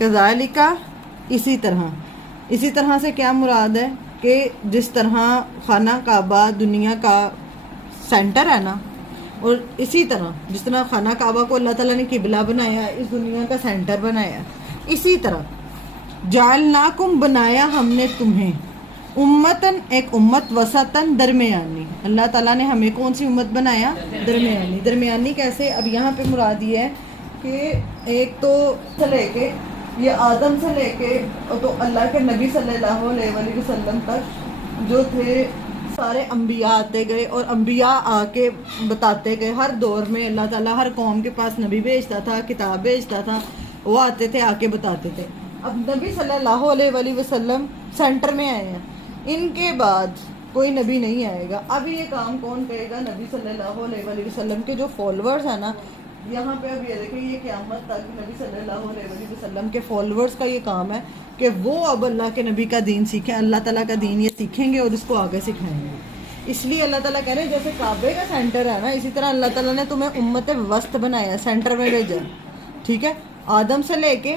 कज़ालिका इसी तरह से क्या मुराद है कि जिस तरह खाना काबा दुनिया का सेंटर है ना, और इसी तरह जिस तरह खाना काबा को अल्लाह ताला ने किबला बनाया, इस दुनिया का सेंटर बनाया, इसी तरह जालनाकुम बनाया हमने तुम्हें उम्मतन एक उम्मत वसतन दरमियानी। अल्लाह ताला ने हमें कौन सी उम्मत बनाया? दरमियानी कैसे? अब यहाँ पे मुराद ये है कि एक तो से लेके ये आदम से लेके तो अल्लाह के नबी सल्लल्लाहु अलैहि वसल्लम तक जो थे सारे अम्बिया आते गए और अम्बिया आके बताते गए। हर दौर में अल्लाह ताला हर कौम के पास नबी भेजता था, किताब भेजता था, वो आते थे आके बताते थे। अब नबी सल्लल्लाहु अलैहि वसल्लम सेंटर में आए हैं, इनके बाद कोई नबी नहीं आएगा। अब ये काम कौन करेगा? नबी सल्लल्लाहु अलैहि वसल्लम के जो फॉलोअर्स हैं ना, यहाँ पे अब ये देखें, ये क़यामत तक नबी सल्लल्लाहु अलैहि वसल्लम के फॉलोअर्स का ये काम है कि वो अब अल्लाह के नबी का दीन सीखें, अल्लाह ताला का दीन ये सीखेंगे और इसको आगे सिखाएंगे। इसलिए अल्लाह ताला कह रहे हैं जैसे काबे का सेंटर है ना, इसी तरह अल्लाह ताला ने तुम्हें उम्मत वस्त बनाया, सेंटर में भेजा। ठीक है, आदम से लेके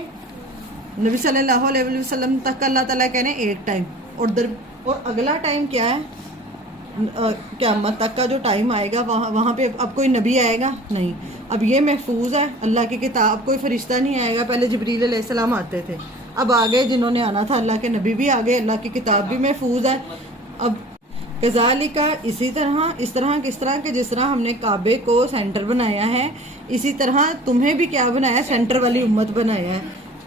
नबी सल्लल्लाहु अलैहि वसल्लम तक का अल्लाह ताला कह रहे हैं एक टाइम, और अगला टाइम क्या है? क़यामत तक का जो टाइम आएगा वहाँ पे अब कोई नबी आएगा नहीं। अब ये महफूज है, अल्लाह की किताब, कोई फरिश्ता नहीं आएगा। पहले जिब्रील अलैहिस्सलाम आते थे, अब आगे जिन्होंने आना था अल्लाह के नबी भी आ गए, अल्लाह की किताब भी महफूज है। अब कज़ालिका इस तरह किस तरह के जिस तरह हमने काबे को सेंटर बनाया है, इसी तरह तुम्हें भी क्या बनाया? सेंटर वाली उम्मत बनाया है।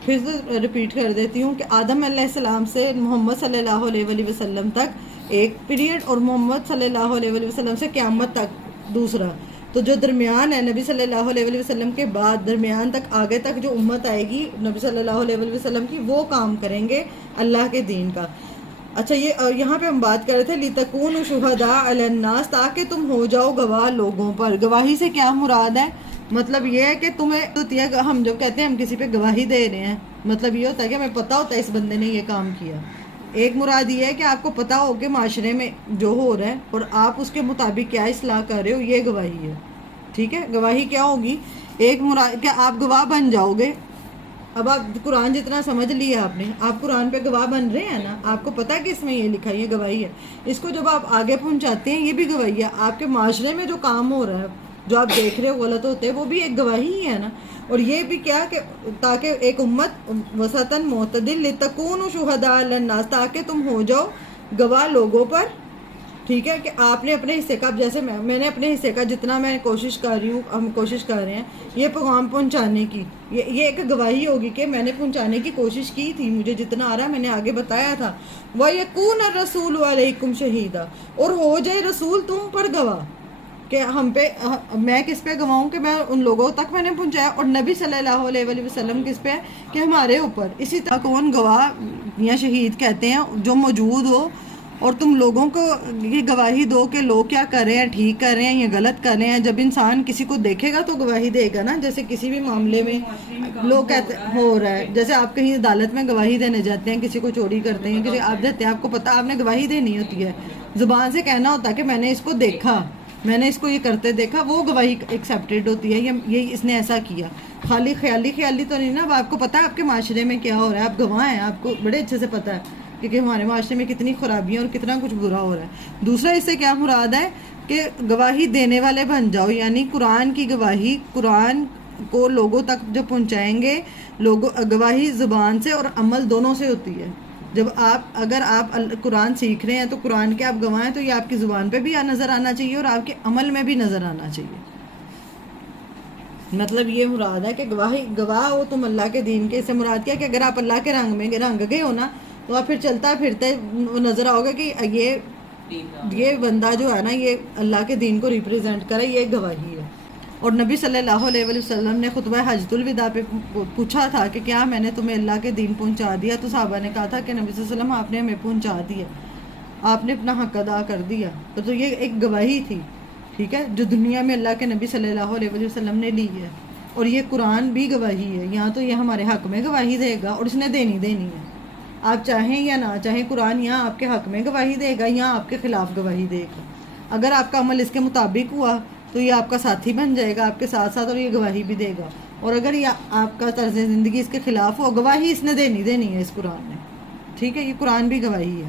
फिर से रिपीट कर देती हूँ कि आदम अलैहिस्सलाम से मोहम्मद सल्लल्लाहु अलैहि वसल्लम तक एक पीरियड और मोहम्मद सल्लल्लाहु अलैहि वसल्लम से क़यामत तक दूसरा। तो जो दरमियान है नबी सल्लल्लाहु अलैहि वसल्लम के बाद दरमियान तक आगे तक जो उम्मत आएगी नबी सल्लल्लाहु अलैहि वसल्लम की, वो काम करेंगे अल्लाह के दीन का। अच्छा, ये यहाँ पे हम बात कर रहे थे लितकून शुहदा अलन्नास, ताकि तुम हो जाओ गवाह लोगों पर। गवाही से क्या मुराद है? मतलब ये है कि तुम्हें होती है, हम जब कहते हैं हम किसी पे गवाही दे रहे हैं, मतलब ये होता है कि हमें पता होता है इस बंदे ने ये काम किया। एक मुराद ये है कि आपको पता हो कि माशरे में जो हो रहा है और आप उसके मुताबिक क्या इस्लाह कर रहे हो, ये गवाही है। ठीक है, गवाही क्या होगी? एक मुराद क्या आप गवाह बन जाओगे। अब आप कुरान जितना समझ लिया आपने, आप कुरान पे गवाह बन रहे हैं ना, आपको पता है कि इसमें ये लिखा है, ये गवाही है। इसको जब आप आगे पहुंचाते हैं, ये भी गवाही है। आपके माशरे में जो काम हो रहा है, जो आप देख रहे हो गलत होते हैं, वो भी एक गवाही ही है ना। और ये भी क्या कि ताकि एक उम्मत वसतन मोतदिल लितकून शुहदा अलन्नास, ताकि तुम हो जाओ गवाह लोगों पर। ठीक है, कि आपने अपने हिस्से का, जैसे मैंने अपने हिस्से का जितना मैं कोशिश कर रही हूँ, हम कोशिश कर रहे हैं ये पैगाम पहुँचाने की, ये एक गवाही होगी कि मैंने पहुँचाने की कोशिश की थी, मुझे जितना आ रहा मैंने आगे बताया था। वयकून रसूल अलैकुम शहीदा, और हो जाए रसूल तुम पर गवाह कि हम पे, मैं किस पे गवाऊँ कि मैं उन लोगों तक मैंने पहुँचाया, और नबी सल्लल्लाहु अलैहि वसल्लम किस पे है कि हमारे ऊपर। इसी तरह कौन गवाह या शहीद कहते हैं? जो मौजूद हो और तुम लोगों को ये गवाही दो कि लोग क्या कर रहे हैं, ठीक कर रहे हैं या गलत कर रहे हैं। जब इंसान किसी को देखेगा तो गवाही देगा ना। जैसे किसी भी मामले में लोग कहते हो रहा है, जैसे आप कहीं अदालत में गवाही देने जाते हैं, किसी को चोरी करते हैं, किसी आप देते हैं, आपको पता, आपने गवाही देनी होती है, ज़ुबान से कहना होता है कि मैंने इसको देखा, मैंने इसको ये करते देखा, वो गवाही एक्सेप्टेड होती है। ये इसने ऐसा किया, खाली ख्याली तो नहीं ना। अब आपको पता है आपके माशरे में क्या हो रहा है, आप गवाह हैं, आपको बड़े अच्छे से पता है कि हमारे माशरे में कितनी खराबियाँ और कितना कुछ बुरा हो रहा है। दूसरा, इससे क्या मुराद है कि गवाही देने वाले बन जाओ, यानी कुरान की गवाही, कुरान को लोगों तक जो पहुँचाएंगे, लोगों गवाही ज़ुबान से और अमल दोनों से होती है। जब अगर आप कुरान सीख रहे हैं तो कुरान के आप गवाह हैं, तो ये आपकी ज़ुबान पे भी नज़र आना चाहिए और आपके अमल में भी नज़र आना चाहिए। मतलब ये मुराद है कि गवाह हो तुम अल्लाह के दीन के। इससे मुराद क्या कि अगर आप अल्लाह के रंग गए हो ना, तो आप फिर चलता फिरते नज़र आओगे कि ये बंदा जो है ना, ये अल्लाह के दीन को रिप्रेजेंट करे, ये गवाही है। और नबी सल्लल्लाहु अलैहि वसल्लम ने खुतबा हज्जतुल विदा पे पूछा था कि क्या मैंने तुम्हें अल्लाह के दीन पहुंचा दिया? तो सहाबा ने कहा था कि नबी सल्लल्लाहु अलैहि वसल्लम आपने हमें पहुंचा दिया, आपने अपना हक अदा कर दिया। तो ये एक गवाही थी, ठीक है, जो दुनिया में अल्लाह के नबी सल्लल्लाहु अलैहि वसल्लम ने ली है। और ये कुरान भी गवाही है। यहाँ तो ये हमारे हक में गवाही देगा और इसने देनी है, आप चाहें या ना चाहें। कुरान यहाँ आपके हक में गवाही देगा, यहाँ आपके खिलाफ गवाही देगा। अगर आपका अमल इसके मुताबिक हुआ तो ये आपका साथी बन जाएगा आपके साथ साथ, और ये गवाही भी देगा। اور اگر یہ آپ کا طرز زندگی اس کے خلاف ہو، گواہی اس نے دینی ہے اس قرآن نے، ٹھیک ہے، یہ قرآن بھی گواہی ہے۔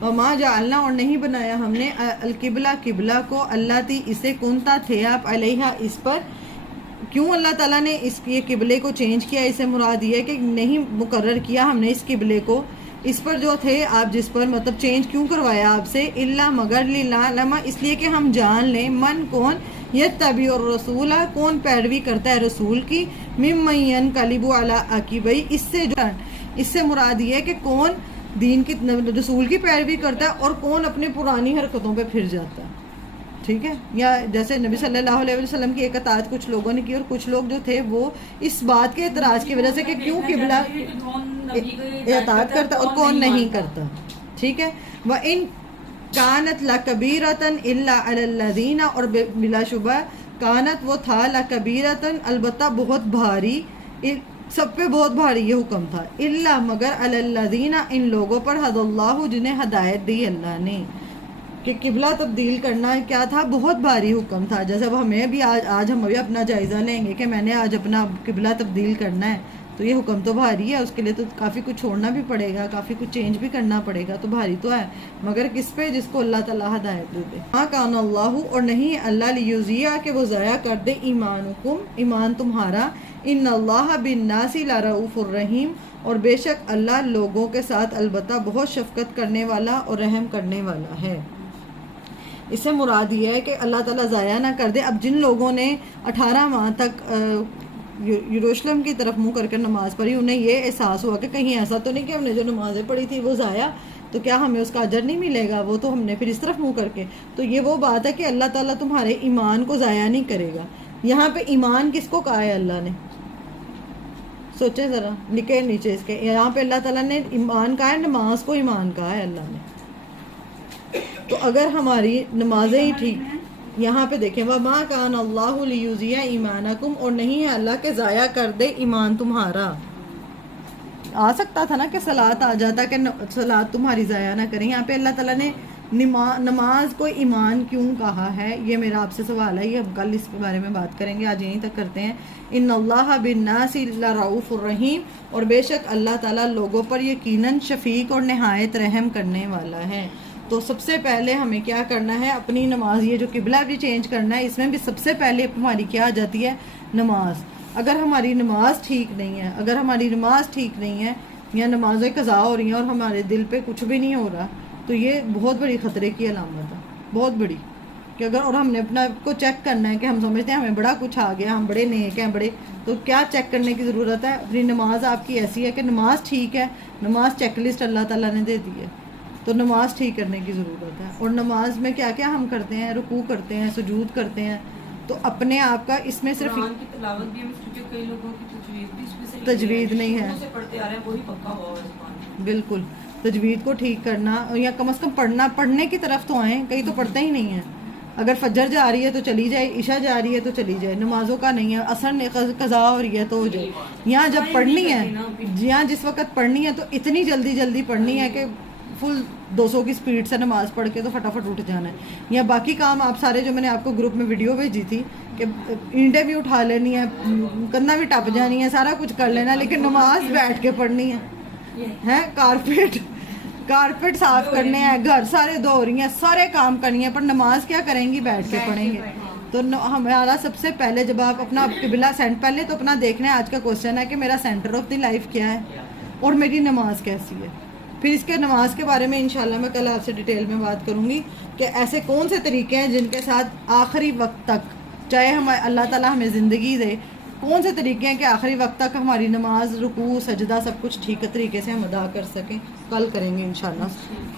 وما جعلنا، اور نہیں بنایا ہم نے، القبلہ قبلہ کو، اللہ تی اسے، کنتا تھے آپ، علیہا اس پر۔ کیوں اللہ تعالیٰ نے یہ قبلے کو چینج کیا؟ اسے مراد یہ ہے کہ نہیں مقرر کیا ہم نے اس قبلے کو اس پر جو تھے آپ جس پر، مطلب چینج کیوں کروایا آپ سے، الا مگر لنعلم، اس لیے کہ ہم جان لیں، من کون، یتبع الرسول، کون پیروی کرتا ہے رسول کی، ممن ینقلب علی عقبیہ، اس سے مراد یہ ہے کہ کون دین کی رسول کی پیروی کرتا ہے اور کون اپنی پرانی حرکتوں پہ پھر جاتا ہے، ٹھیک ہے۔ یا جیسے نبی صلی اللہ علیہ وسلم کی ایک اطاعت کچھ لوگوں نے کی، اور کچھ لوگ جو تھے وہ اس بات کے اعتراض کی وجہ سے کہ کیوں قبلہ اطاعت کرتا اور کون نہیں کرتا، ٹھیک ہے۔ وَإِن كَانَتْ لَكَبِيرَةً إِلَّا عَلَى الَّذِينَ، اور بلا شبہ کانت وہ تھا، لَكَبِيرَةً البتہ بہت بھاری، سب پہ بہت بھاری یہ حکم تھا، الا مگر علی الذین، ان لوگوں پر، ہدی اللہ، جنہیں ہدایت دی اللہ نے، کہ قبلہ تبدیل کرنا کیا تھا، بہت بھاری حکم تھا۔ جیسے اب ہمیں بھی آج ہم بھی اپنا جائزہ لیں گے کہ میں نے آج اپنا قبلہ تبدیل کرنا ہے، تو یہ حکم تو بھاری ہے، اس کے لیے تو کافی کچھ چھوڑنا بھی پڑے گا، کافی کچھ چینج بھی کرنا پڑے گا، تو بھاری تو ہے، مگر کس پہ؟ جس کو اللہ تعالیٰ ہدایت دے دے۔ مَا كَانَ اللَّهُ، اور نہیں اللہ، لیُضِيعَ، کہ وہ ضائع کر دے، ایمانکم، ایمان تمہارا، ان اللہ بالناس لرؤوف الرحیم، اور بے شک اللہ لوگوں کے ساتھ البتہ بہت شفقت کرنے والا اور رحم کرنے والا ہے۔ اس سے مراد یہ ہے کہ اللہ تعالیٰ ضائع نہ کر دے۔ اب جن لوگوں نے 18 ماہ تک یروشلم کی طرف منہ کر کے نماز پڑھی، انہیں یہ احساس ہوا کہ کہیں ایسا تو نہیں کہ ہم نے جو نمازیں پڑھی تھی وہ ضائع، تو کیا ہمیں اس کا اجر نہیں ملے گا، وہ تو ہم نے پھر اس طرف منہ کر کے، تو یہ وہ بات ہے کہ اللہ تعالیٰ تمہارے ایمان کو ضائع نہیں کرے گا۔ یہاں پہ ایمان کس کو کہا ہے اللہ نے؟ سوچیں ذرا، لکھے نیچے اس کے، یہاں پہ اللہ تعالیٰ نے ایمان کہا ہے، نماز کو ایمان کہا ہے اللہ نے۔ تو اگر ہماری نمازیں ہی ٹھیک، یہاں پہ دیکھیں، وَمَا كَانَ اللَّهُ لِيُضِيعَ إِيمَانَكُمْ، اور نہیں ہے اللہ کہ ضائع کر دے ایمان تمہارا۔ آ سکتا تھا نا کہ صلاۃ آ جاتا کہ صلاۃ تمہاری ضائع نہ کریں، یہاں پہ اللہ تعالیٰ نے نماز کو ایمان کیوں کہا ہے، یہ میرا آپ سے سوال ہے، یہ ہم کل اس کے بارے میں بات کریں گے، آج یہیں تک کرتے ہیں۔ ان اللہ بالناس لرؤوف الرحیم، اور بے شک اللہ تعالیٰ لوگوں پر یقیناً شفیق اور نہایت رحم کرنے والا ہے۔ تو سب سے پہلے ہمیں کیا کرنا ہے، اپنی نماز، یہ جو قبلہ بھی چینج کرنا ہے، اس میں بھی سب سے پہلے ہماری کیا آ جاتی ہے، نماز۔ اگر ہماری نماز ٹھیک نہیں ہے، یا نمازیں قضا ہو رہی ہیں اور ہمارے دل پہ کچھ بھی نہیں ہو رہا، تو یہ بہت بڑی خطرے کی علامت ہے، بہت بڑی، کہ اگر اور ہم نے اپنا کو چیک کرنا ہے کہ ہم سمجھتے ہیں ہمیں بڑا کچھ آ گیا، ہم بڑے نیک ہیں بڑے، تو کیا چیک کرنے کی ضرورت ہے؟ اپنی نماز آپ کی ایسی ہے کہ نماز ٹھیک ہے، نماز چیک لسٹ اللہ تعالیٰ نے دے دی ہے، تو نماز ٹھیک کرنے کی ضرورت ہے۔ اور نماز میں کیا کیا ہم کرتے ہیں، رکوع کرتے ہیں، سجود کرتے ہیں، تو اپنے آپ کا اس میں صرف قرآن کی تلاوت بھی، کیونکہ کئی لوگوں کی تجوید نہیں ہے، پڑھتے آ رہے ہیں، وہی پکا ہوا ہے۔ بالکل، تجوید کو ٹھیک کرنا، یا کم از کم پڑھنے کی طرف تو آئیں، کئی تو پڑھتے ہی نہیں ہیں۔ اگر فجر جا رہی ہے تو چلی جائے، عشاء جا رہی ہے تو چلی جائے، نمازوں کا نہیں ہے، عصر قضا ہو رہی ہے تو ہو جائے۔ یہاں جب پڑھنی ہے، یہاں جس وقت پڑھنی ہے تو اتنی جلدی پڑھنی ہے کہ فل 200 کی سپیڈ سے نماز پڑھ کے تو فٹافٹ اٹھ جانا ہے۔ یا باقی کام آپ سارے، جو میں نے آپ کو گروپ میں ویڈیو بھیجی تھی کہ اینٹیں بھی اٹھا لینی ہے، کندھا بھی ٹپ جانی ہے، سارا کچھ کر لینا، لیکن نماز بیٹھ کے پڑھنی ہے۔ کارپیٹ صاف کرنے ہیں، گھر سارے دھو رہی ہیں، سارے کام کرنی ہیں، پر نماز کیا کریں گی؟ بیٹھ کے پڑھیں گے۔ تو ہمارا سب سے پہلے جب آپ اپنا قبلہ پہلے تو اپنا دیکھنا ہے، آج کا کوشچن ہے کہ میرا سینٹر آف دی لائف کیا ہے اور میری نماز کیسی ہے۔ پھر اس کے نماز کے بارے میں انشاءاللہ میں کل آپ سے ڈیٹیل میں بات کروں گی کہ ایسے کون سے طریقے ہیں جن کے ساتھ آخری وقت تک، چاہے اللہ تعالیٰ ہمیں زندگی دے، کون سے طریقے ہیں کہ آخری وقت تک ہماری نماز، رکوع، سجدہ سب کچھ ٹھیک طریقے سے ہم ادا کر سکیں، کل کریں گے انشاءاللہ۔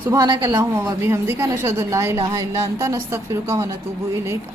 سبحانک اللہم و بحمدک، نشہد ان لا الہ الا انت، نستغفرک و نتوب الیک۔